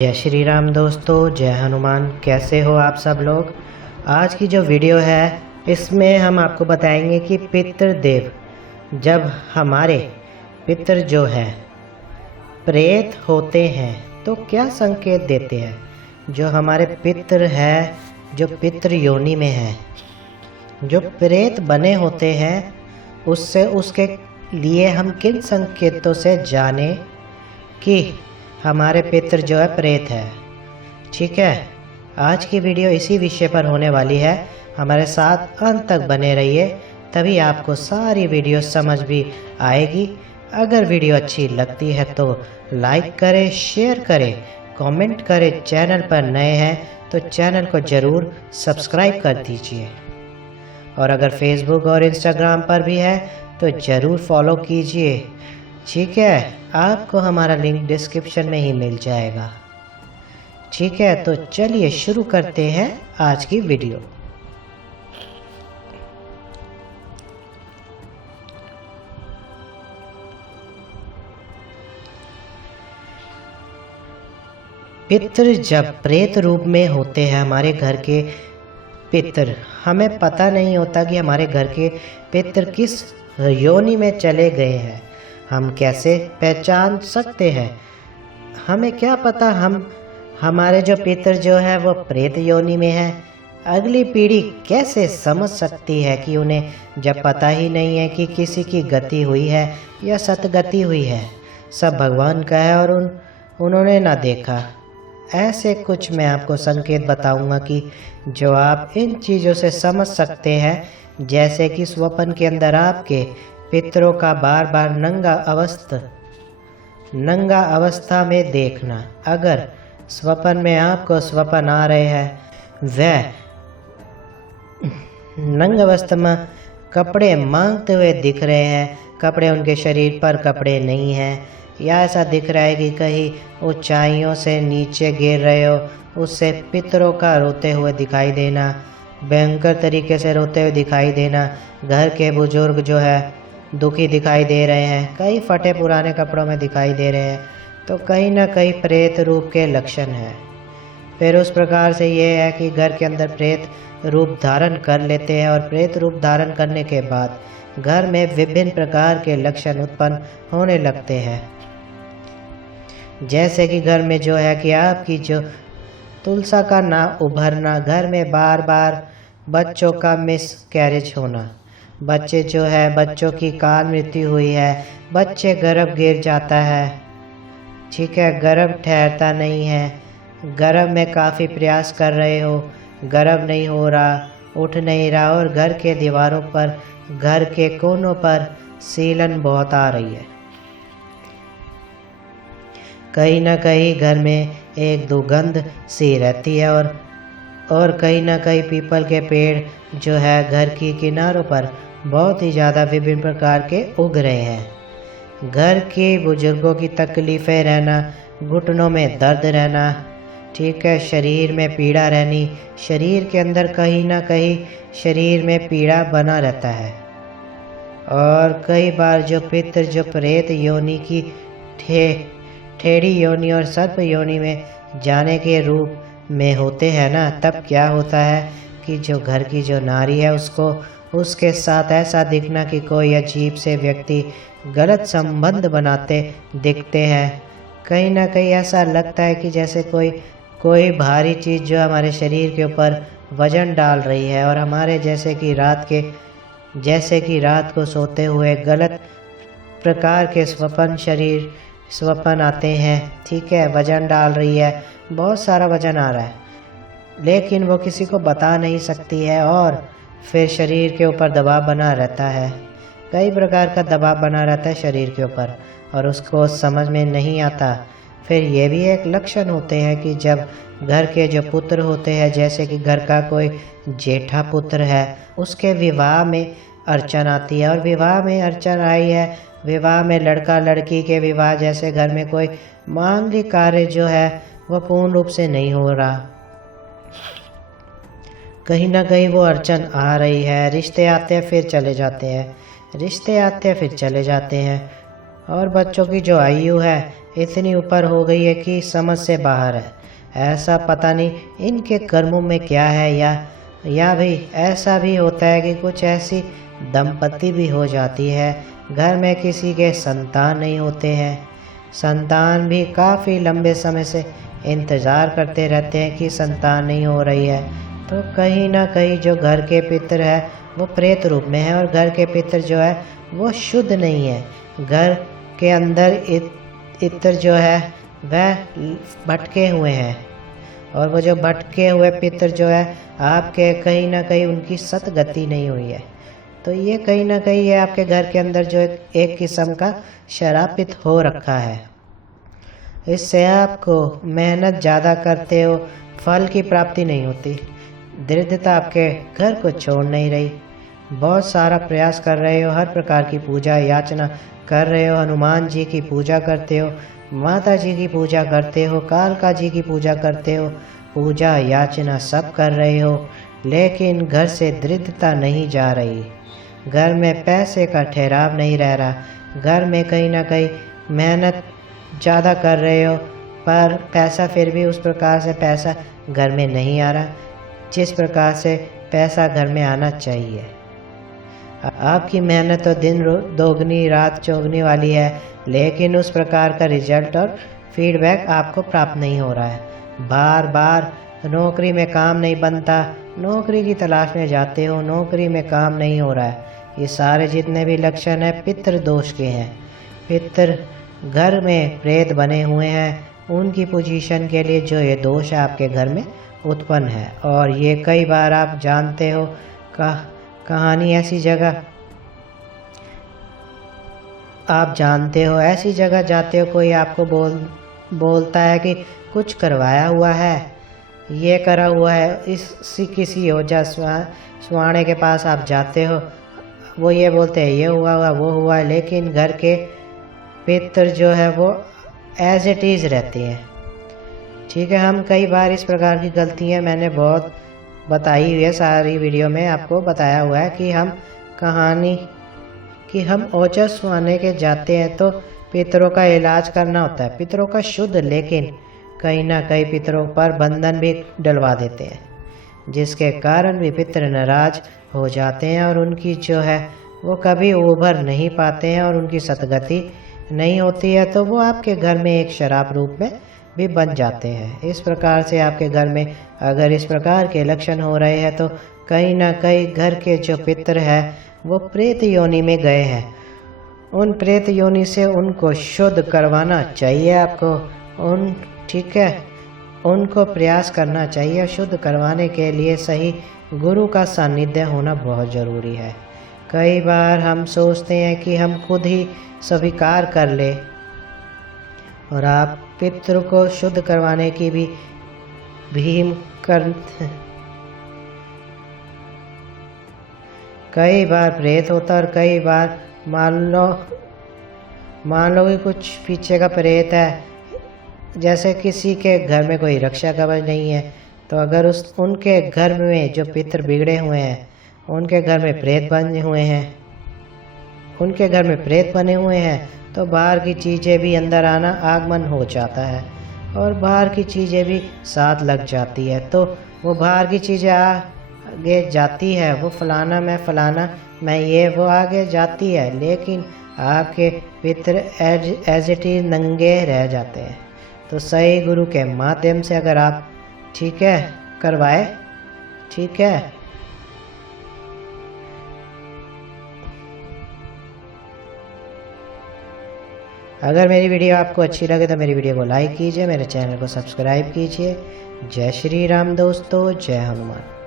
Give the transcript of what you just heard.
जय श्री राम दोस्तों, जय हनुमान। कैसे हो आप सब लोग। आज की जो वीडियो है इसमें हम आपको बताएंगे कि पितृदेव, जब हमारे पितृ जो है प्रेत होते हैं तो क्या संकेत देते हैं। जो हमारे पितृ है, जो पितृ योनि में है, जो प्रेत बने होते हैं, उससे उसके लिए हम किन संकेतों से जाने कि हमारे पितृ जो है प्रेत है। ठीक है, आज की वीडियो इसी विषय पर होने वाली है। हमारे साथ अंत तक बने रहिए, तभी आपको सारी वीडियो समझ भी आएगी। अगर वीडियो अच्छी लगती है तो लाइक करें, शेयर करें, कमेंट करें। चैनल पर नए हैं तो चैनल को ज़रूर सब्सक्राइब कर दीजिए, और अगर फेसबुक और इंस्टाग्राम पर भी है तो ज़रूर फॉलो कीजिए। ठीक है, आपको हमारा लिंक डिस्क्रिप्शन में ही मिल जाएगा। ठीक है, तो चलिए शुरू करते हैं आज की वीडियो। पितृ जब प्रेत रूप में होते हैं, हमारे घर के पितृ, हमें पता नहीं होता कि हमारे घर के पितृ किस योनि में चले गए हैं। हम कैसे पहचान सकते हैं? हमें क्या पता हमारे जो पितृ जो है वो प्रेत योनि में है। अगली पीढ़ी कैसे समझ सकती है कि उन्हें जब पता ही नहीं है कि किसी की गति हुई है या सतगति हुई है। सब भगवान का है और उन्होंने ना देखा। ऐसे कुछ मैं आपको संकेत बताऊंगा कि जो आप इन चीज़ों से समझ सकते हैं, जैसे कि स्वप्न के अंदर आपके पितरों का बार बार नंगा अवस्था में देखना। अगर स्वप्न में आपको स्वप्न आ रहे हैं वह नंग अवस्था में कपड़े मांगते हुए दिख रहे हैं, कपड़े उनके शरीर पर कपड़े नहीं हैं, या ऐसा दिख रहा है कि कहीं ऊंचाइयों से नीचे गिर रहे हो, उससे पितरों का रोते हुए दिखाई देना, भयंकर तरीके से रोते हुए दिखाई देना। घर के बुजुर्ग जो है दुखी दिखाई दे रहे हैं, कई फटे पुराने कपड़ों में दिखाई दे रहे हैं, तो कहीं ना कहीं प्रेत रूप के लक्षण हैं। फिर उस प्रकार से ये है कि घर के अंदर प्रेत रूप धारण कर लेते हैं, और प्रेत रूप धारण करने के बाद घर में विभिन्न प्रकार के लक्षण उत्पन्न होने लगते हैं। जैसे कि घर में जो है कि आपकी जो तुलसा का ना उभरना, घर में बार बार बच्चों का मिस कैरेज होना, बच्चे जो है बच्चों की काल मृत्यु हुई है, बच्चे गर्भ गिर जाता है। ठीक है, गर्भ ठहरता नहीं है, गर्भ में काफ़ी प्रयास कर रहे हो, गर्भ नहीं हो रहा, उठ नहीं रहा, और घर के दीवारों पर, घर के कोनों पर सीलन बहुत आ रही है। कहीं ना कहीं घर में एक दुर्गंध सी रहती है, और कहीं ना कहीं पीपल के पेड़ जो है घर की किनारों पर बहुत ही ज़्यादा विभिन्न प्रकार के उग रहे हैं। घर के बुजुर्गों की तकलीफ़ें रहना, घुटनों में दर्द रहना, ठीक है, शरीर में पीड़ा रहनी, शरीर के अंदर कहीं ना कहीं शरीर में पीड़ा बना रहता है। और कई बार जो पितृ जो प्रेत योनि की टेढ़ी योनि और सर्प योनि में जाने के रूप में होते हैं ना, तब क्या होता है कि जो घर की जो नारी है उसके साथ ऐसा दिखना कि कोई अजीब से व्यक्ति गलत संबंध बनाते दिखते हैं। कहीं ना कहीं ऐसा लगता है कि जैसे कोई भारी चीज़ जो हमारे शरीर के ऊपर वजन डाल रही है, और हमारे जैसे कि रात को सोते हुए गलत प्रकार के स्वप्न आते हैं। ठीक है, वजन डाल रही है, बहुत सारा वजन आ रहा है, लेकिन वो किसी को बता नहीं सकती है, और फिर शरीर के ऊपर दबाव बना रहता है। कई प्रकार का दबाव बना रहता है शरीर के ऊपर, और उसको समझ में नहीं आता। फिर ये भी एक लक्षण होते हैं कि जब घर के जो पुत्र होते हैं, जैसे कि घर का कोई जेठा पुत्र है, उसके विवाह में अड़चन आती है, और विवाह में अड़चन आई है, विवाह में लड़का लड़की के विवाह जैसे घर में कोई मांगलिक कार्य जो है वह पूर्ण रूप से नहीं हो रहा, कहीं ना कहीं वो अड़चन आ रही है। रिश्ते आते हैं फिर चले जाते हैं, रिश्ते आते हैं फिर चले जाते हैं, और बच्चों की जो आयु है इतनी ऊपर हो गई है कि समझ से बाहर है। ऐसा पता नहीं इनके कर्मों में क्या है, या भी ऐसा भी होता है कि कुछ ऐसी दंपति भी हो जाती है घर में किसी के संतान नहीं होते हैं। संतान भी काफ़ी लंबे समय से इंतज़ार करते रहते हैं कि संतान नहीं हो रही है। तो कहीं ना कहीं जो घर के पितर है वो प्रेत रूप में है, और घर के पितर जो है वो शुद्ध नहीं है। घर के अंदर इत्र जो है वह भटके हुए हैं, और वो जो भटके हुए पितर जो है आपके कहीं ना कहीं उनकी सतगति नहीं हुई है। तो ये कहीं ना कहीं ये आपके घर के अंदर जो एक किस्म का शरापित हो रखा है। इससे आपको मेहनत ज़्यादा करते हो, फल की प्राप्ति नहीं होती। दरिद्रता आपके घर को छोड़ नहीं रही। बहुत सारा प्रयास कर रहे हो, हर प्रकार की पूजा याचना कर रहे हो, हनुमान जी की पूजा करते हो, माता जी की पूजा करते हो, कालका जी की पूजा करते हो, पूजा याचना सब कर रहे हो, लेकिन घर से दरिद्रता नहीं जा रही। घर में पैसे का ठहराव नहीं रह रहा। घर में कहीं ना कहीं मेहनत ज़्यादा कर रहे हो, पर पैसा फिर भी उस प्रकार से पैसा घर में नहीं आ रहा जिस प्रकार से पैसा घर में आना चाहिए। आपकी मेहनत तो दिन दोगुनी रात चौगुनी वाली है, लेकिन उस प्रकार का रिजल्ट और फीडबैक आपको प्राप्त नहीं हो रहा है। बार बार नौकरी में काम नहीं बनता, नौकरी की तलाश में जाते हो, नौकरी में काम नहीं हो रहा है। ये सारे जितने भी लक्षण हैं पितृ दोष के हैं। पितृ घर में प्रेत बने हुए हैं, उनकी पोजीशन के लिए जो ये दोष है आपके घर में उत्पन्न है। और ये कई बार आप जानते हो कहानी ऐसी जगह आप जानते हो, ऐसी जगह जाते हो, कोई आपको बोलता है कि कुछ करवाया हुआ है, ये करा हुआ है, किसी ओझा स्वाणे के पास आप जाते हो, वो ये बोलते हैं ये हुआ वो हुआ, लेकिन घर के पितर जो है वो एज इट इज़ रहती हैं। ठीक है, हम कई बार इस प्रकार की गलतियाँ मैंने बहुत बताई हुई है, सारी वीडियो में आपको बताया हुआ है कि हम ओझा स्वाने के जाते हैं तो पितरों का इलाज करना होता है, पितरों का शुद्ध, लेकिन कहीं ना कहीं पितरों पर बंधन भी डलवा देते हैं, जिसके कारण भी पितर नाराज हो जाते हैं और उनकी जो है वो कभी उभर नहीं पाते हैं और उनकी सतगति नहीं होती है। तो वो आपके घर में एक शराब रूप में भी बन जाते हैं। इस प्रकार से आपके घर में अगर इस प्रकार के लक्षण हो रहे हैं तो कहीं ना कहीं घर के जो पितर है वो प्रेत योनि में गए हैं। उन प्रेत योनि से उनको शुद्ध करवाना चाहिए आपको। ठीक है, उनको प्रयास करना चाहिए। शुद्ध करवाने के लिए सही गुरु का सानिध्य होना बहुत ज़रूरी है। कई बार हम सोचते हैं कि हम खुद ही स्वीकार कर ले, और आप पितृ को शुद्ध करवाने की भी भीम कर कई बार प्रेत होता है, और कई बार मान लो कि कुछ पीछे का प्रेत है, जैसे किसी के घर में कोई रक्षा कवच नहीं है, तो अगर उनके घर में जो पितर बिगड़े हुए हैं, उनके घर में प्रेत बने हुए हैं, तो बाहर की चीज़ें भी अंदर आना आगमन हो जाता है, और बाहर की चीज़ें भी साथ लग जाती है। तो वो बाहर की चीज़ें आगे जाती है, वो फलाना मैं ये वो आगे जाती है, लेकिन आपके पितर एज इट इज नंगे रह जाते हैं। तो सही गुरु के माध्यम से अगर आप ठीक है करवाए, ठीक है, अगर मेरी वीडियो आपको अच्छी लगे तो मेरी वीडियो को लाइक कीजिए, मेरे चैनल को सब्सक्राइब कीजिए। जय श्री राम दोस्तों, जय हनुमान।